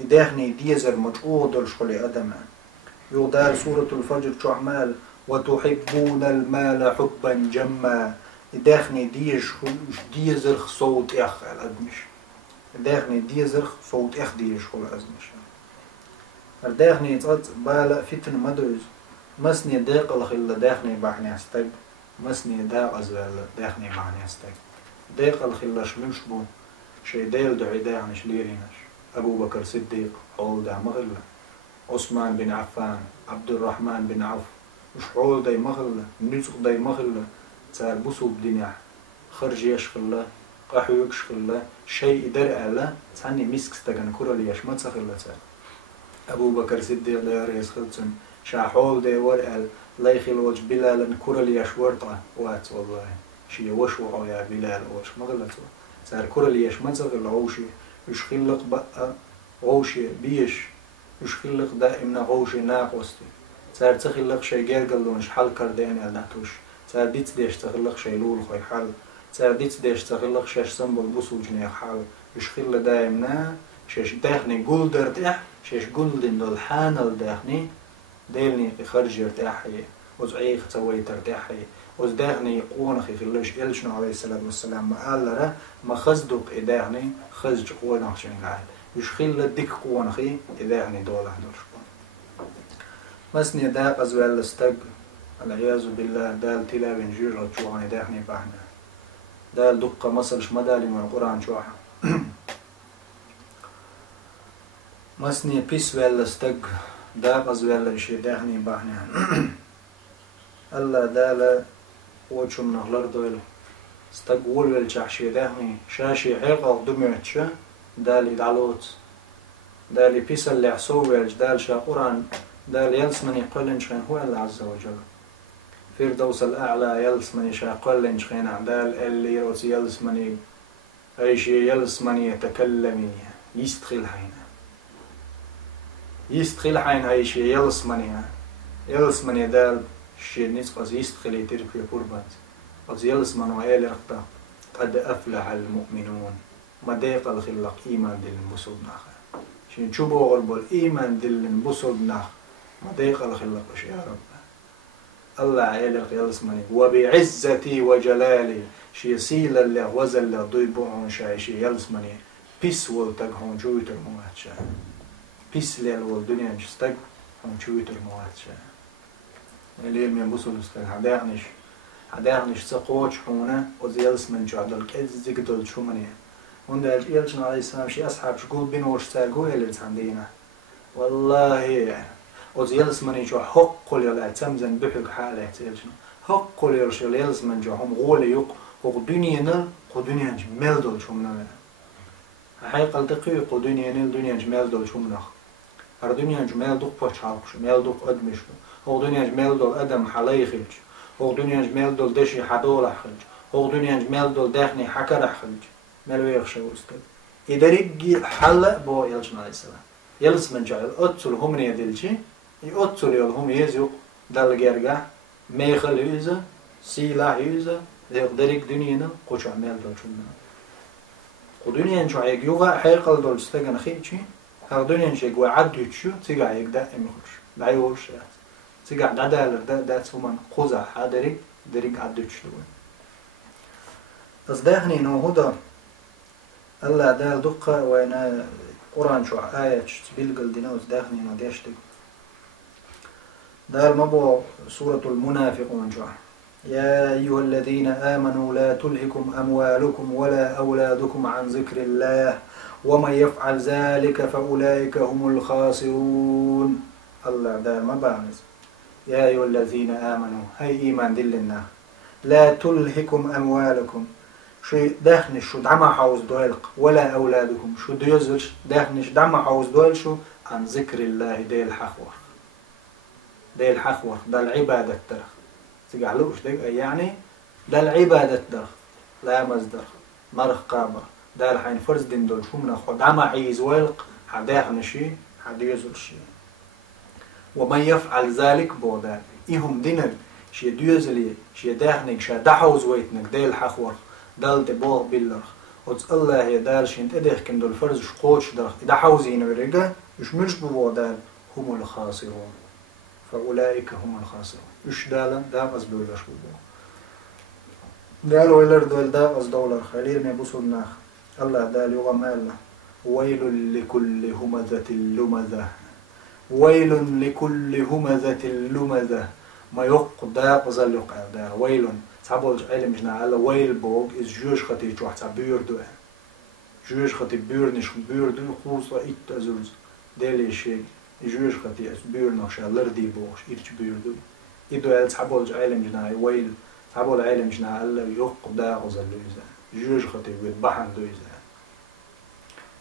إداخني ديزر مجعود الشغل أدمه يودال سورة الفجر تعمل وتحبون المال حبا جما إداخني ديزر صوت إخ الأدمش إداخني ديزر صوت إخ ديش خل أزمش إداخني تقط بالا فتن مدرز مسني داق الخل داخني بعني استج مسني داق أزال داخني بعني استج داق الخل شمش بون شي ديل دعي داعنش ليرينش أبو بكر صديق حول دا مغلة عثمان بن عفان عبد الرحمن بن عوف مش حول داي مغلة نسق داي مغلة تار بوسو بدنيا خرج يشخلة قحو يكشخلة شيء درع له تعني مسك ستغن كورل يشمت سخلة تار أبو بكر صديق لا رئيس خلصن شا حول داي ورقل لا يخيل وجه بلال كورل يشورطة وات والله شي وشوحو يا بلال وش مغلة تار كورل يشمت سخلة عوشي يشخلق بقى غوشي بيش يشخلق دائما غوشي ناقوستي صار تخلق شي جرجلونش حل كردين الناتوش صار ديت ديش تخلق شي لول خوي حل صار ديت ديش تخلق شش سنبل بوسو جنيح حل يشخل دائما شش داخني قول درتاح شش قول دين دول حانل داخني ديلني في خرج يرتاحي وزعيق تسوي ترتاحي وزداخني يقون أخي خلش إلشنا عليه الصلاة والسلام ما قال له ما خزدق إداخني خزج قوة نخشين قاعد يشخل الدك قوة أخي إداخني دولة دولش مسني داق أزوال استق العياذ بالله دال تلا بنجير وتشوعن إداخني بحنا دال دقة مصرش مدالي من القرآن شوحا مسني بيس وال استق داق أزوال إشي إداخني بحنا الله دال وچم نغلر دويل استقول والجحشي داهني شاشي حيقة دمعتش دال يدعلوت دال يبيس اللي عصوالج دال شا قرآن دال يلسمني قلنش خين هو الله عز وجل فردوس الأعلى يلسمني شا قلنش خين دال اللي يروس يلسمني أي شي يلسمني يتكلمي يستخيل حين أي شي يلسمني دال شيء نسقط يستخلي ترك في قربات قد يلسمن وعيال رقطة قد أفلح المؤمنون ما ديق الخلق إيمان دل نبصد ناخ شين شبو غلب الإيمان دل نبصد ناخ ما ديق الخلق يا رب الله عيال يلسمني وبعزتي وجلالي شي سيل اللي وزل اللي ضيبون شي يلسمني بيس والتقهون جويتر موات شا بيس ليل والدنيا جستق هون جويتر موات شا اللي من بوصل استل هداغنش سقوش حونا وزيلس من جعدل كز زقدل شو مني وندا يلشن عليه السلام شي أصحاب شقول بين وشتاقو اللي عندنا والله يعني وزيلس من جو حق اللي تمزن بحق حاله يلشن حق اللي يلس من جو هم غول يق وقدنيا قدنيا جمال دول شو منا حقيقة دقيق قدنيا الدنيا جمال دول شو منا الدنيا جمال دق بشعرش جمال دق أدمش هو دنيا جمال دول أدم حلي خلج هو دنيا جمال دول دشي حدول خلج هو دنيا جمال دول داخني حكر خلج مالو يخشى وستد إدريج حل بو يلشن عليه السلام يلس من جعل أتصل هم يدلشي يأتصل يلهم يزيق دل جرجع ميخل يوزا سيلا يوزا يقدرك دنيانا قش عمال دول شونا ودنيا شو عيق يوغا حيقل دول استجن خيتشي هذا دنيا شيء وعد يتشو تيجا عيق دائم يخش لا يورش تيجا عدالر دا تسمن قزح هذا دريك عدوش لون أصدقني إنه هذا الله دال دقة وأنا قرآن شو آية تبيل قلدنا أصدقني إنه ديشتك دال مبو سورة المنافقون شو يا أيها الذين آمنوا لا تلهكم أموالكم ولا أولادكم عن ذكر الله ومن يفعل ذلك فأولئك هم الخاسرون الله دال ما بعمز يا أيها الذين آمنوا هاي إيمان دلنا لا تلهكم أموالكم شو داخنش شو دعما حوز دوالق ولا أولادكم شو ديوزلش داخنش دعما حوز دوال شو عن ذكر الله دي الحخور دي الحخور ده العبادة ترخ تقعلوش دي يعني ده العبادة ترخ لا مصدر مرخ قابر ده الحين فرز دين دول شو منخو دعما عيز والق حداخنشي حديوزلشي ومن يفعل ذلك بودا إيهم دينر شي ديوزلي شي داخنك شي دحوز ويتنك دي الحخور دالت بوغ بلرخ وتس الله يدال شنت إده كندو الفرز شقوش دخ إذا حوزين ورقة يشملش بوادال هم الخاسرون فأولئك هم الخاسرون إيش دالا دا أصدول يشبو دال ويلر دول دا أصدولر خليل نبوسول ناخ الله دال يوغم الله ويل لكل همزة لمزة ويل لكل همزة لمزة ما يقدا قزل يقع دار ويل تعبول علم جنا على ويل بوغ إز جوش خطي جوح تعبير دو جوش خطي بير نش بير دو خوصة إت أزوز دالي شيء جوش خطي أس بير نقش لردي بوغش إرش بير دو إدو على تعبول علم جنا ويل تعبول علم جنا على يقدا قزل يزا جوش خطي بحن دو يزا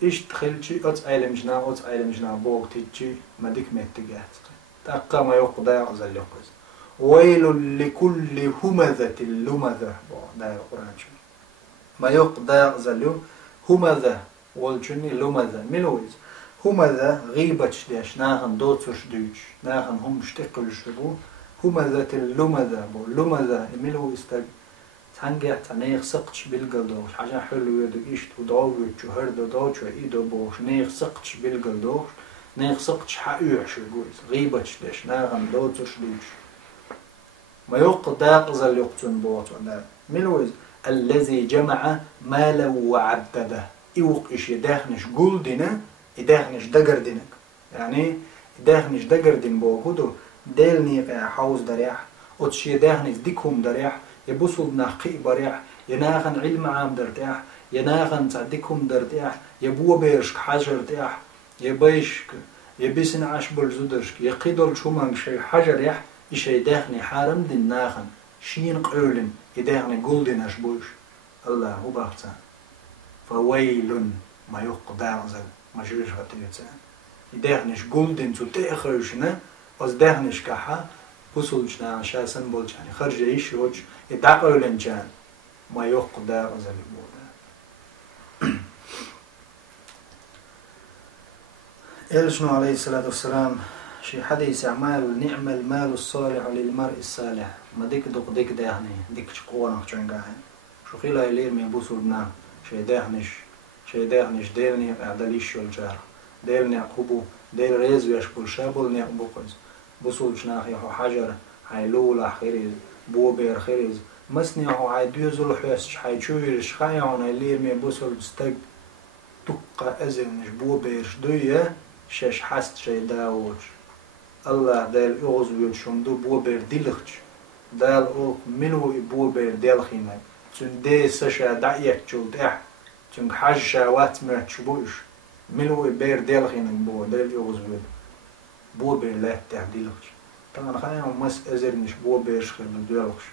إيش تخلشي أت علم جنا بوغ تيجي ما ديك متجات تأقى ما يقدا قزل يقز ويل لكل همزة لمزة داير القرآن شو ما يقدا زلو همزة والجني لمزة ملويز همزة غيبتش ديش ناهن دوتش دوتش ناهن هم شتقل شبو همزة اللمزة بو لمزة ملويز تاج تنجح تنيخ سقش بالقلدوش حاجة حلوة دو إيشت وداوش وهرد دوش وإيدو بوش نيخ سقش بالقلدوش نيخ سقش حقيوش شبويز غيبتش ديش ناهن دوتش دوتش ما يقدا قزل يقتن بوت ملوز الذي جمع مالا وعدده يوق إيش يداخنش قولدنا يداخنش دقردنك يعني يداخنش دقردن بوهدو ديل نيقع حوز دريح وتش يداخنش ديكهم دريح يبصل نحقي بريح يناغن علم عام درتيح يناغن تعديكهم درتيح يبو بيرشك حجر تيح يبيشك يبسن عشبل زدرشك يقيدل شومان شي حجر يح إيش يداخني حارم دين ناخن شين قولن يداخني قولدن أشبوش الله هو باختان فويل ما يقدا زل ما جوش هاتيتان يداخنش قولدن تو تأخرشنا أز داخنش كحا بوصلشنا شاسن بولش يعني خرج إيش وش يدعقولن جان ما يقدا زل بولا إلشنو عليه الصلاة والسلام شي حديث أعمال نعم المال الصالح للمرء الصالح ما ديك ديك داهني ديك شقوة نخشون قاهن شو خيلا يلير من بوسو بنا شي داهنش ديلني أعداليش والجار ديلني أقوبو ديل ريز ويشبول شابول نيق بوكوز بوسو جناخي هو حجر هاي لولا خيريز بو بير خيريز مسني هو هاي دوزو الحيس هاي تشويرش خايعون يلير من بوسو بستق تقى أزلنش بو بيرش دوية شش حست شي داوش الله دال أوز ويلشوندو بوبر ديلخش دال أو منو بوبر ديلخينك تون دي سشا دعيك جود تون حاج شاوات مرتشبوش منو بير ديلخينك بو دال أوز ويل بوبر لا تعديلخش طبعا خلينا مس أزر مش بوبر شخير ديلخش